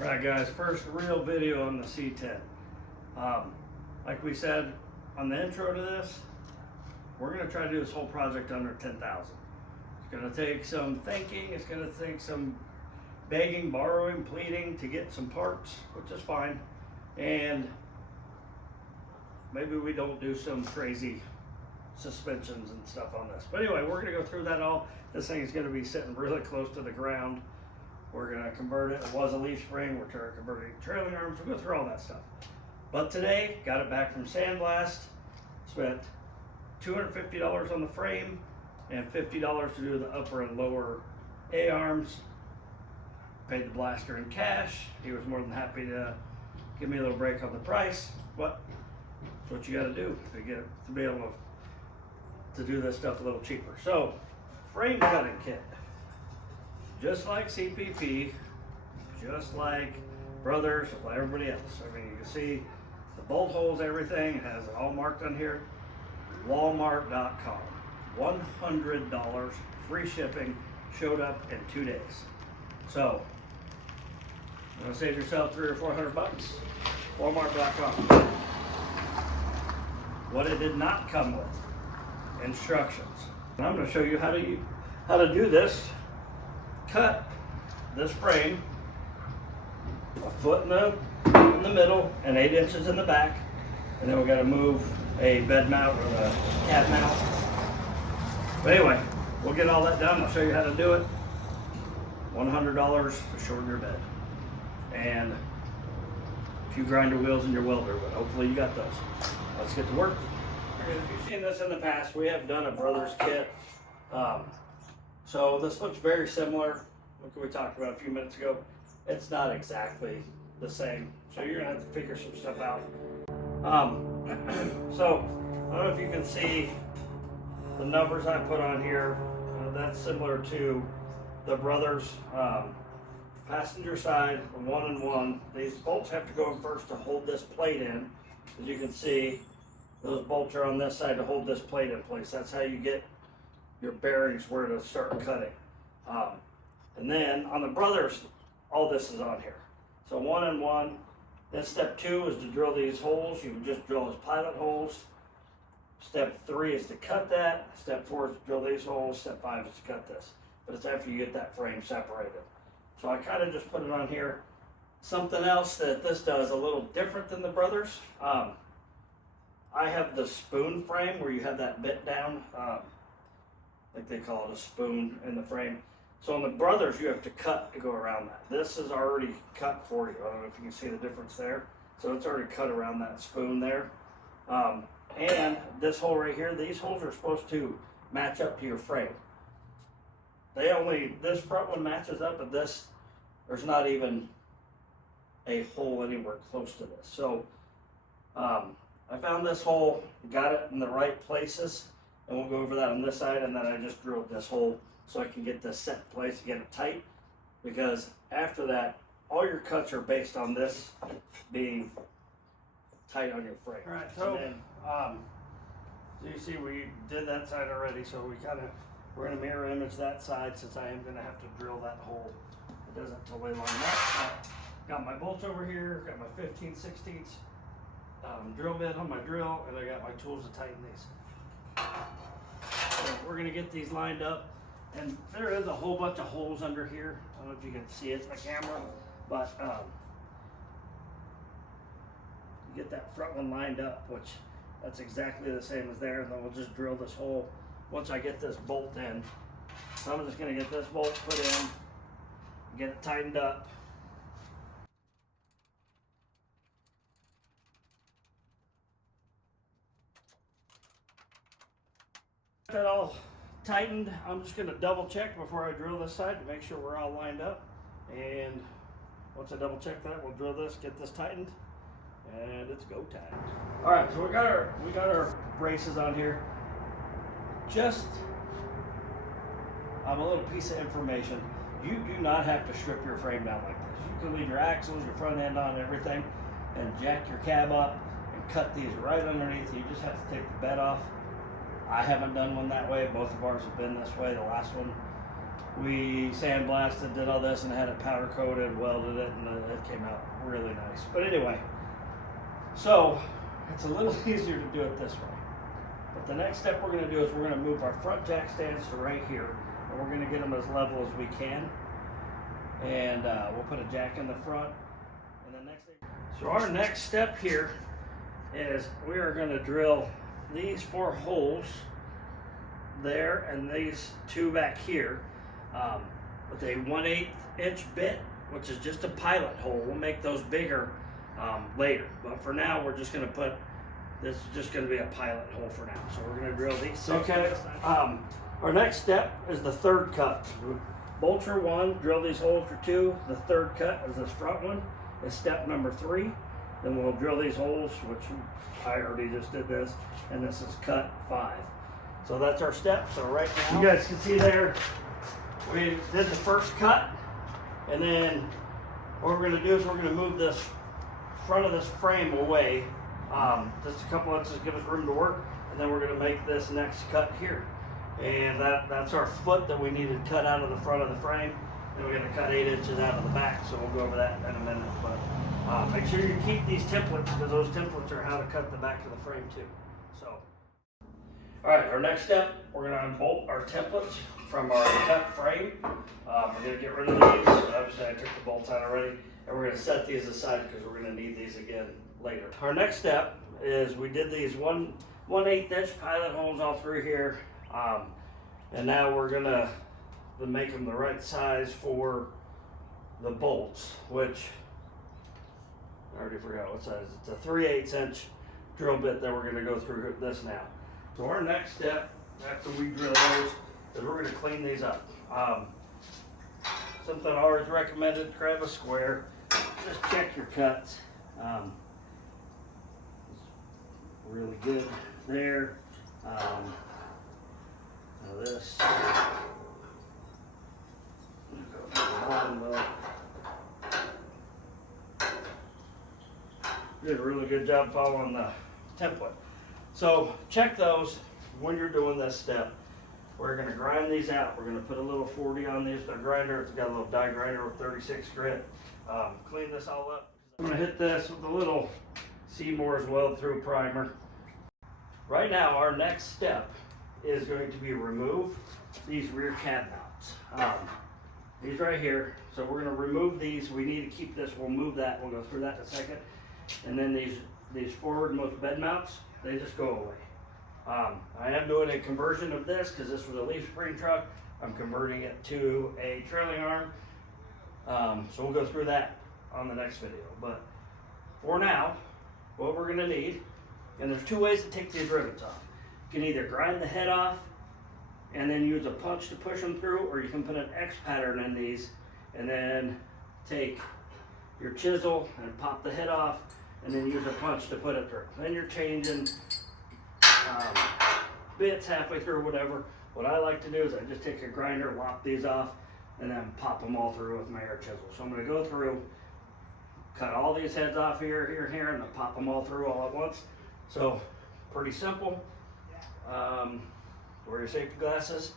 Alright guys, first real video on the C10. Like we said on the intro to this, we're going to try to do this whole project under 10,000. It's going to take some thinking, it's going to take some begging, borrowing, pleading to get some parts, which is fine. And maybe we don't do some crazy suspensions and stuff on this. But anyway, we're going to go through that all. This thing is going to be sitting really close to the ground. We're going to convert it. It was a leaf spring. We're trying to convert it to trailing arms. We'll go through all that stuff. But today, got it back from Sandblast. Spent $250 on the frame and $50 to do the upper and lower A-arms. Paid the blaster in cash. He was more than happy to give me a little break on the price. But that's what you got to do to be able to do this stuff a little cheaper. So, frame cutting kit. Just like CPP, just like Brothers, just like everybody else. I mean, you can see the bolt holes, everything. It has it all marked on here. Walmart.com. $100 free shipping. Showed up in 2 days. So, you want to save yourself $300 or $400? Walmart.com. What it did not come with: instructions. And I'm going to show you how to do this. Cut this frame a foot in the middle and 8 inches in the back, and then we got to move a bed mount or the cab mount. But anyway, we'll get all that done. I'll show you how to do it. $100 to shorten your bed, and a few grinder wheels in your welder, but hopefully you got those. Let's get to work. If you've seen this in the past, we have done a Brothers kit. So this looks very similar. Look what we talked about a few minutes ago. It's not exactly the same. So you're gonna have to figure some stuff out. So I don't know if you can see the numbers I put on here. That's similar to the Brothers passenger side, 1 and 1. These bolts have to go in first to hold this plate in. As you can see, those bolts are on this side to hold this plate in place. That's how you get your bearings where to start cutting. And then on the Brothers, all this is on here. So 1 and 1. Then step 2 is to drill these holes. You would just drill as pilot holes. Step 3 is to cut that. Step 4 is to drill these holes. Step 5 is to cut this. But it's after you get that frame separated. So I kind of just put it on here. Something else that this does a little different than the Brothers. I have the spoon frame where you have that bit down. Like they call it a spoon in the frame. So on the Brothers, you have to cut to go around that. This is already cut for you. I don't know if you can see the difference there. So it's already cut around that spoon there. And this hole right here, these holes are supposed to match up to your frame. This front one matches up, but this, there's not even a hole anywhere close to this. So I found this hole, got it in the right places, and we'll go over that on this side, and then I just drilled this hole so I can get this set in place and get it tight, because after that, all your cuts are based on this being tight on your frame. All right, so you see we did that side already, so we're gonna mirror image that side, since I am gonna have to drill that hole. It doesn't totally line up. Got my bolts over here, got my 15/16 drill bit on my drill, and I got my tools to tighten these. So we're gonna get these lined up, and there is a whole bunch of holes under here. I don't know if you can see it in the camera, but you get that front one lined up, which that's exactly the same as there, and then we'll just drill this hole once I get this bolt in. So I'm just gonna get this bolt put in, get it tightened up. That all tightened, I'm just going to double check before I drill this side to make sure we're all lined up. And once I double check that, we'll drill this, get this tightened, and it's go time. All right, so we got our braces on here. Just a little piece of information: you do not have to strip your frame down like this. You can leave your axles, your front end on, everything, and jack your cab up and cut these right underneath. You just have to take the bed off. I haven't done one that way. Both of ours have been this way. The last one we sandblasted, did all this, and had it powder coated, welded it, and that came out really nice. But anyway, so it's a little easier to do it this way. But the next step we're going to do is we're going to move our front jack stands to right here, and we're going to get them as level as we can. And we'll put a jack in the front. And the next thing, so our next step here is we are going to drill these 4 holes there and these 2 back here with a 1/8 inch bit, which is just a pilot hole. We'll make those bigger later, but for now we're just going to put this is just going to be a pilot hole for now. So we're going to drill these. Okay. Our next step is the 3rd cut. Bolt for 1, drill these holes for 2. The 3rd cut is this front one. Is step number 3. Then we'll drill these holes, which I already just did this, and this is cut 5. So that's our step. So right now, you guys can see there, we did the first cut, and then what we're going to do is we're going to move this front of this frame away, just a couple inches, give us room to work, and then we're going to make this next cut here. And that's our foot that we needed cut out of the front of the frame. And we're going to cut 8 inches out of the back, so we'll go over that in a minute. But make sure you keep these templates, because those templates are how to cut the back of the frame too. So, all right, our next step, we're going to unbolt our templates from our cut frame. We're going to get rid of these. Obviously, I took the bolts out already, and we're going to set these aside because we're going to need these again later. Our next step is we did these 1/8 inch pilot holes all through here. And now we're gonna make them the right size for the bolts, which I already forgot what size. It's a 3/8 inch drill bit that we're gonna go through this now. So our next step after we drill those is we're gonna clean these up. Something I always recommended, grab a square, just check your cuts. Really good there. Now this, did a really good job following the template. So check those when you're doing this step. We're going to grind these out. We're going to put a little 40 on these. The grinder, it's got a little die grinder with 36 grit. Clean this all up. I'm going to hit this with a little Seymour's weld through primer. Right now, our next step is going to be remove these rear cab mounts. These right here. So we're going to remove these. We need to keep this. We'll move that. We'll go through that in a second. And then these forwardmost bed mounts, they just go away. I am doing a conversion of this because this was a leaf spring truck. I'm converting it to a trailing arm. So we'll go through that on the next video. But for now, what we're going to need, and there's 2 ways to take these rivets off. You can either grind the head off and then use a punch to push them through, or you can put an X pattern in these and then take your chisel and pop the head off and then use a punch to put it through. Then you're changing bits halfway through, whatever. What I like to do is I just take a grinder, lop these off, and then pop them all through with my air chisel. So I'm going to go through, cut all these heads off here, here, and here, and then pop them all through all at once. So pretty simple. Wear your safety glasses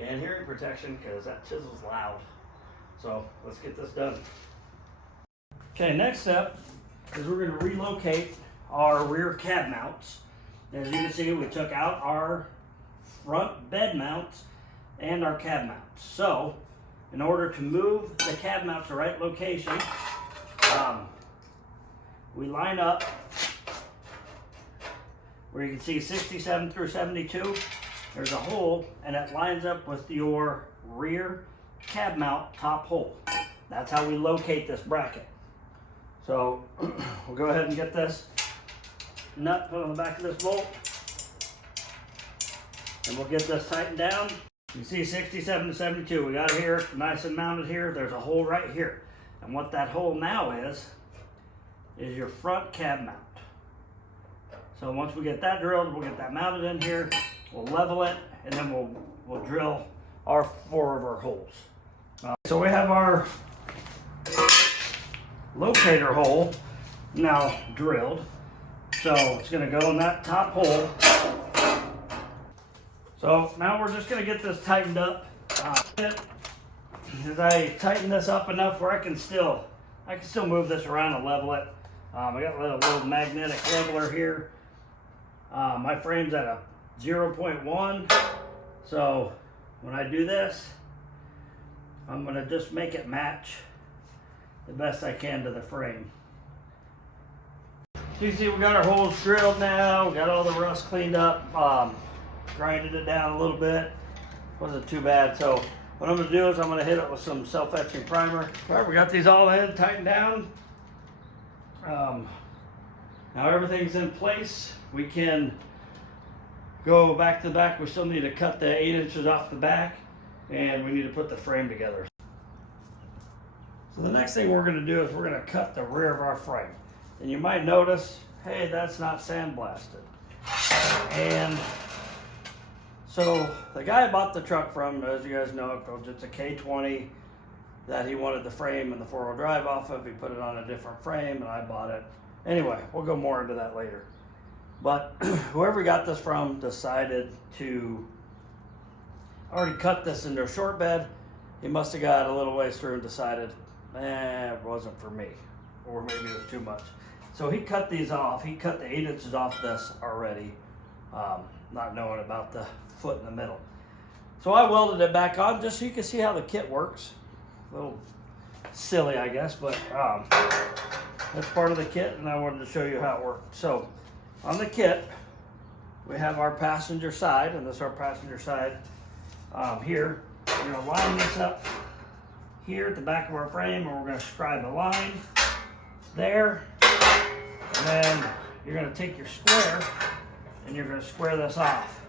and hearing protection because that chisel's loud. So let's get this done. Okay, next step is we're going to relocate our rear cab mounts. As you can see, we took out our front bed mounts and our cab mounts. So in order to move the cab mounts to the right location, we line up where you can see 67 through 72. There's a hole, and it lines up with your rear cab mount top hole. That's how we locate this bracket. So we'll go ahead and get this nut put on the back of this bolt, and we'll get this tightened down. You see 67 to 72. We got it here, nice and mounted here. There's a hole right here. And what that hole now is your front cab mount. So once we get that drilled, we'll get that mounted in here, we'll level it, and then we'll drill our 4 of our holes. So we have our locator hole now drilled. So it's going to go in that top hole. So now we're just going to get this tightened up. As I tighten this up enough where I can still I can still move this around and level it. I got a little magnetic leveler here. My frame's at a 0.1, so when I do this, I'm going to just make it match the best I can to the frame. So you see we got our holes drilled now, we got all the rust cleaned up, grinded it down a little bit, wasn't too bad. So what I'm going to do is I'm going to hit it with some self-etching primer. All right, we got these all in, tightened down. Now everything's in place. We can go back to the back. We still need to cut the 8 inches off the back, and we need to put the frame together. So the next thing we're going to do is we're going to cut the rear of our frame. And you might notice, hey, that's not sandblasted. And so the guy I bought the truck from, as you guys know, it's a K20 that he wanted the frame and the 4-wheel drive off of. He put it on a different frame and I bought it. Anyway, we'll go more into that later. But whoever got this from decided to already cut this into a short bed. He must have got a little ways through and decided, it wasn't for me. Or maybe it was too much. So he cut these off. He cut the 8 inches off this already, not knowing about the foot in the middle. So I welded it back on just so you can see how the kit works. A little silly, I guess, but that's part of the kit, and I wanted to show you how it worked. So on the kit, we have our passenger side, and this is our passenger side here. We're going to line this up here at the back of our frame, and we're going to scribe a line there. And then you're going to take your square, and you're going to square this off.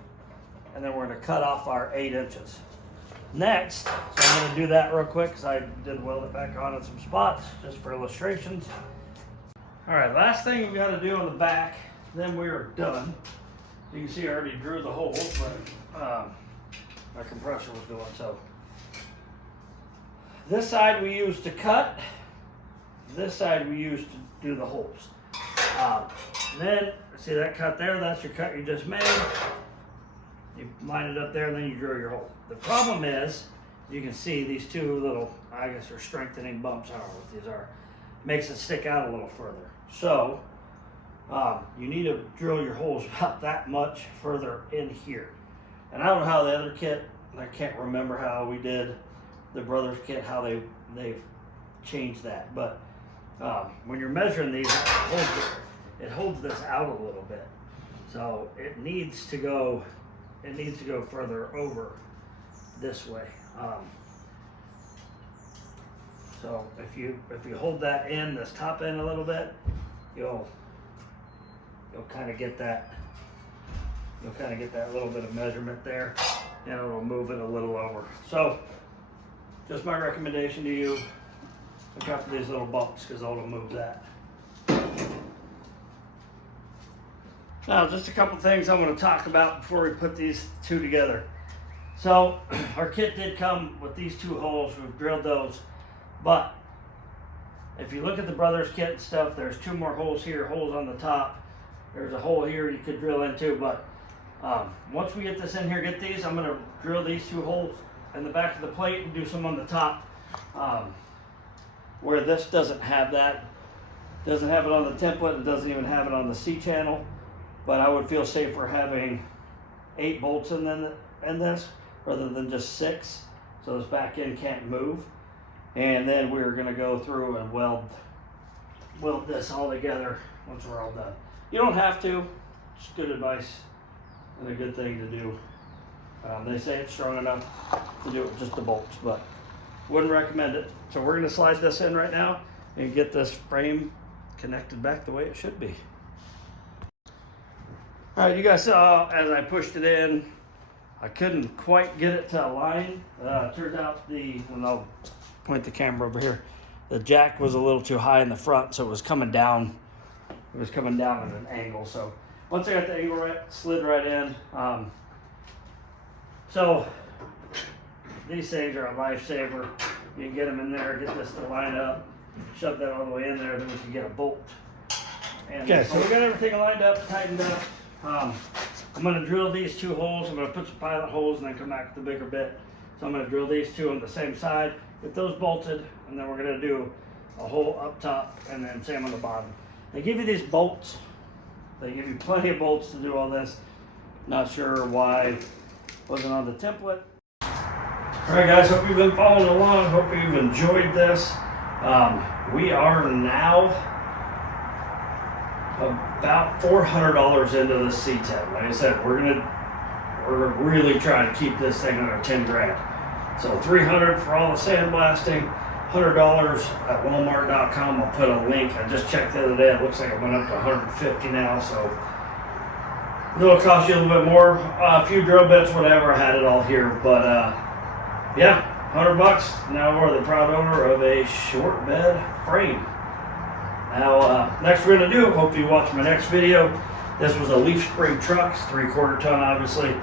And then we're going to cut off our 8 inches. Next, so I'm going to do that real quick because I did weld it back on in some spots just for illustrations. All right, last thing we got to do on the back, then we are done. You can see I already drew the holes, but my compressor was going. So this side we used to cut, this side we used to do the holes. Then, see that cut there? That's your cut you just made. You line it up there and then you drill your hole. The problem is, you can see these two little, I guess they're strengthening bumps, I don't know what these are. Makes it stick out a little further. So, you need to drill your holes about that much further in here. And I don't know how the other kit, I can't remember how we did the Brothers kit, how they've changed that. But when you're measuring these, it holds this out a little bit. So it needs to go further over this way. So if you hold that in, this top end a little bit, you'll kind of get that. You'll kind of get that little bit of measurement there, and it'll move it a little over. So just my recommendation to you, look out for these little bumps because it'll move that. Now, just a couple things I want to talk about before we put these two together. So, our kit did come with these two holes. We've drilled those. But, if you look at the Brothers kit and stuff, there's two more holes here, holes on the top. There's a hole here you could drill into. But, once we get this in here, get these, I'm going to drill these two holes in the back of the plate and do some on the top. Where this doesn't have that. Doesn't have it on the template and doesn't even have it on the C channel. But I would feel safer having 8 bolts in this rather than just 6, so this back end can't move. And then we're going to go through and weld this all together once we're all done. You don't have to, just good advice and a good thing to do. They say it's strong enough to do it with just the bolts, but wouldn't recommend it. So we're going to slide this in right now and get this frame connected back the way it should be. All right, you guys saw as I pushed it in, I couldn't quite get it to align. Turns out and I'll point the camera over here, the jack was a little too high in the front, so it was coming down. It was coming down at an angle. So once I got the angle right, slid right in. So these things are a lifesaver. You can get them in there, get this to line up, shove that all the way in there, then we can get a bolt. And okay, so we got everything lined up, tightened up. I'm going to drill these two holes. I'm going to put some pilot holes and then come back with the bigger bit. So I'm going to drill these two on the same side, get those bolted, and then we're going to do a hole up top and then same on the bottom. They give you these bolts. They give you plenty of bolts to do all this. Not sure why it wasn't on the template. All right, guys, hope you've been following along. Hope you've enjoyed this. We are now about $400 into the C10. Like I said, we're really trying to keep this thing under 10 grand. So $300 for all the sandblasting, $100 at Walmart.com. I'll put a link. I just checked the other day. It looks like it went up to $150 now. So it'll cost you a little bit more. A few drill bits, whatever. I had it all here, but yeah, $100. Now we're the proud owner of a short bed frame. Now, next we're going to do, hope you watch my next video. This was a leaf spring truck, 3/4 ton obviously.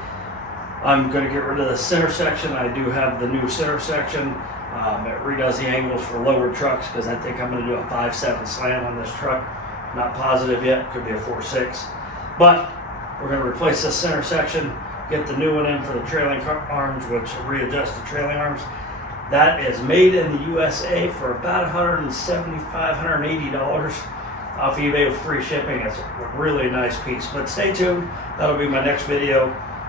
I'm going to get rid of the center section. I do have the new center section. It redoes the angles for lower trucks because I think I'm going to do a 5.7 slam on this truck. Not positive yet, could be a 4.6. But we're going to replace this center section, get the new one in for the trailing arms, which readjust the trailing arms. That is made in the USA for about $175, $180 off eBay with free shipping. It's a really nice piece, but stay tuned. That'll be my next video.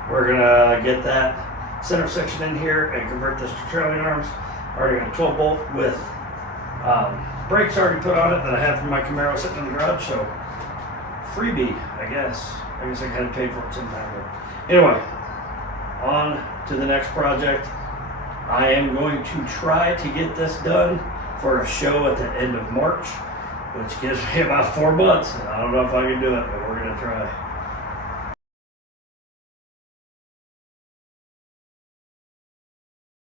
We're gonna get that center section in here and convert this to trailing arms. Already got a 12 bolt with brakes already put on it that I have from my Camaro sitting in the garage, so freebie, I guess. I guess I kind of paid for it sometime, but anyway, on to the next project. I am going to try to get this done for a show at the end of March, which gives me about 4 months. I don't know if I can do it, but we're going to try.